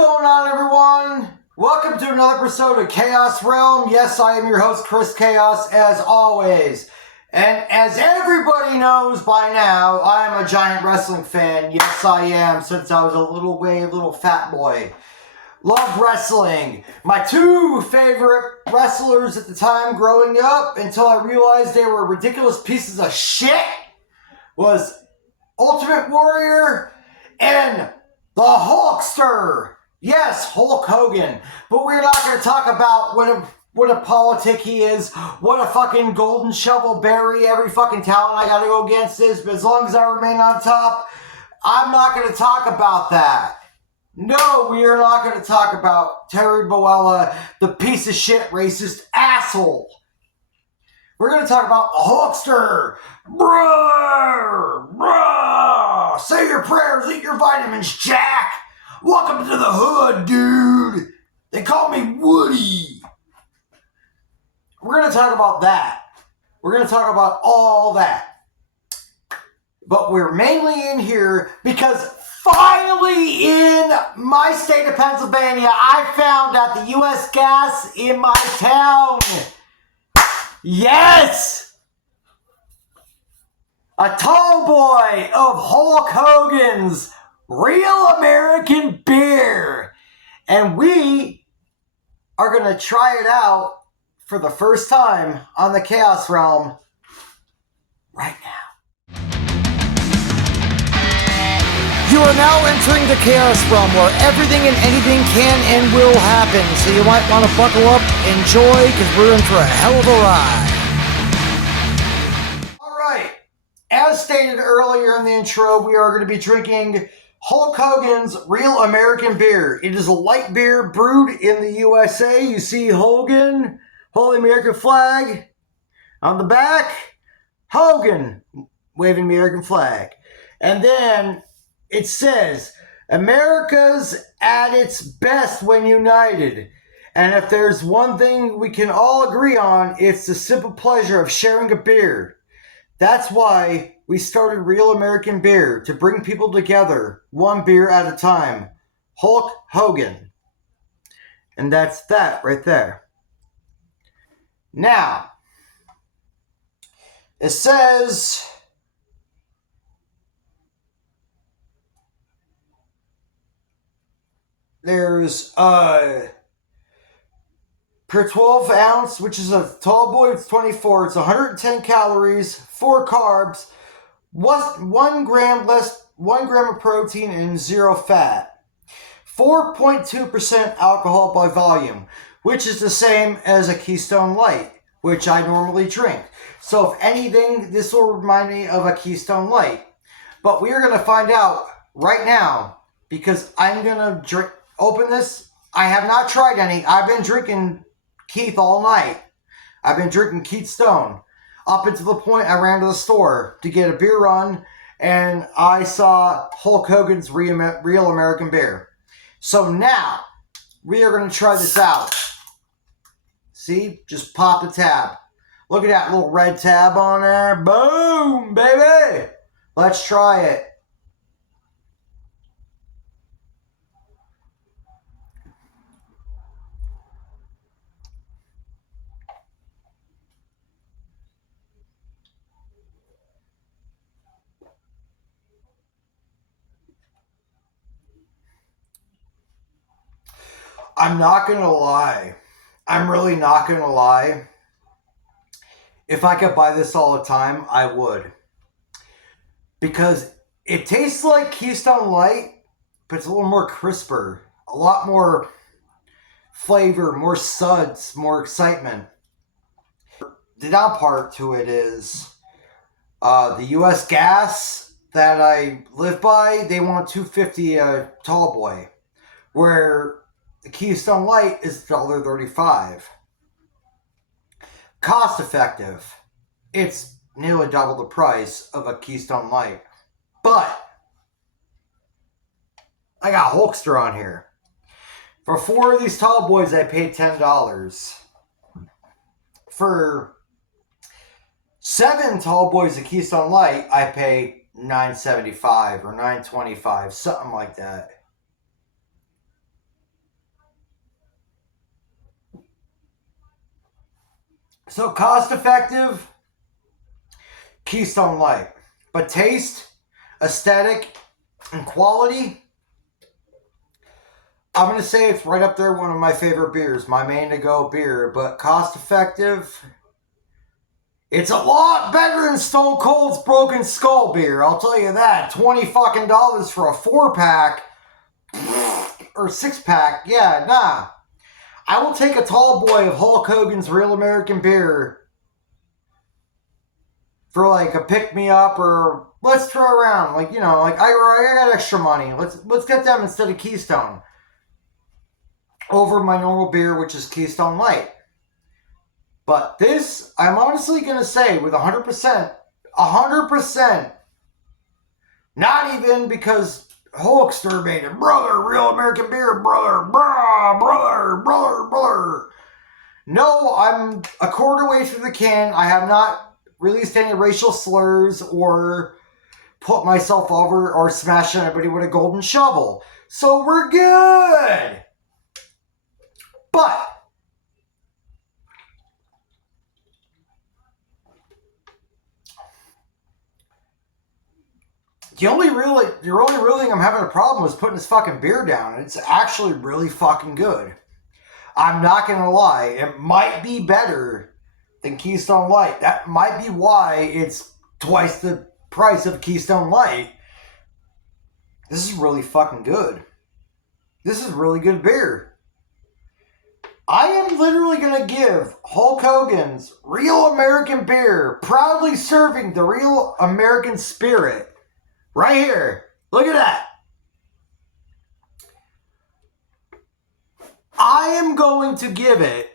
going on, everyone? Welcome to another episode of Chaos Realm. Yes, I am your host, Chris Chaos, as always. And as everybody knows by now, I am a giant wrestling fan. Yes, I am, since I was a little fat boy. Love wrestling. My two favorite wrestlers at the time growing up, until I realized they were ridiculous pieces of shit, was Ultimate Warrior and the Hulkster. Yes, Hulk Hogan. But we're not going to talk about what a politic he is, what a fucking golden shovel berry every fucking talent I got to go against is. But as long as I remain on top, I'm not going to talk about that. No, we are not going to talk about Terry Boella, the piece of shit racist asshole. We're going to talk about the Hulkster. Bruh. Say your prayers, eat your vitamins, Jack. Welcome to the hood, dude. They call me Woody. We're going to talk about that. We're going to talk about all that. But we're mainly in here because finally in my state of Pennsylvania, I found out the U.S. gas in my town. Yes! A tall boy of Hulk Hogan's Real American Beer. And we are going to try it out for the first time on the Chaos Realm right now. You are now entering the Chaos Realm, where everything and anything can and will happen. So you might want to buckle up, enjoy, because we're in for a hell of a ride. Alright, as stated earlier in the intro, we are going to be drinking Hulk Hogan's Real American Beer. It is a light beer brewed in the USA. You see Hogan, Holy American flag. On the back, Hogan, waving the American flag. And then it says, America's at its best when united. And if there's one thing we can all agree on, it's the simple pleasure of sharing a beer. That's why we started Real American Beer, to bring people together, one beer at a time. Hulk Hogan. And that's that right there. Now, it says there's per 12 ounce, which is a tall boy, it's 24. It's 110 calories, 4 carbs, 1 gram of protein, and 0 fat. 4.2% alcohol by volume, which is the same as a Keystone Light, which I normally drink. So if anything, this will remind me of a Keystone Light. But we are going to find out right now, because I'm going to open this. I have not tried any. I've been drinking Keith all night. I've been drinking Keith Stone up until the point I ran to the store to get a beer run, and I saw Hulk Hogan's Real American Beer. So now we are going to try this out. See, just pop the tab. Look at that little red tab on there. Boom, baby. Let's try it. I'm not going to lie. I'm really not going to lie. If I could buy this all the time, I would. Because it tastes like Keystone Light, but it's a little more crisper. A lot more flavor, more suds, more excitement. The down part to it is the U.S. gas that I live by, they want $2.50 a tall boy. Where the Keystone Light is $1.35. Cost effective. It's nearly double the price of a Keystone Light. But I got Hulkster on here. For 4 of these tall boys, I paid $10. For 7 tall boys of Keystone Light, I pay $9.75 or $9.25, something like that. So cost effective, Keystone Light. But taste, aesthetic, and quality, I'm going to say it's right up there, one of my favorite beers, my main to-go beer. But cost effective, it's a lot better than Stone Cold's Broken Skull beer, I'll tell you that. $20 fucking for a 4-pack or 6-pack. Yeah, nah. I will take a tall boy of Hulk Hogan's Real American Beer for like a pick-me-up, or let's throw around. Like, you know, like I got extra money. Let's get them instead of Keystone over my normal beer, which is Keystone Light. But this, I'm honestly going to say with 100%, not even because Hulkster made it, brother, Real American Beer, brother, brother. No, I'm a quarter way through the can. I have not released any racial slurs or put myself over or smashed anybody with a golden shovel. So we're good. But the only real thing I'm having a problem with is putting this fucking beer down. It's actually really fucking good. I'm not gonna lie. It might be better than Keystone Light. That might be why it's twice the price of Keystone Light. This is really fucking good. This is really good beer. I am literally going to give Hulk Hogan's Real American Beer, proudly serving the real American spirit, right here. Look at that. I am going to give it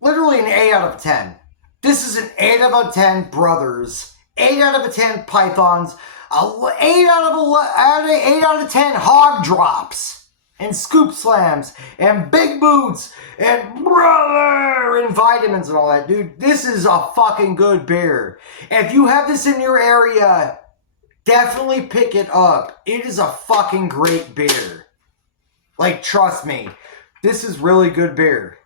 literally an 8 out of 10. This is an 8 out of 10 brothers, 8 out of 10 pythons, 8 out of 10 hog drops, and scoop slams, and big boots, and brother, and vitamins and all that. Dude, this is a fucking good beer. If you have this in your area, definitely pick it up. It is a fucking great beer. Like, trust me, this is really good beer.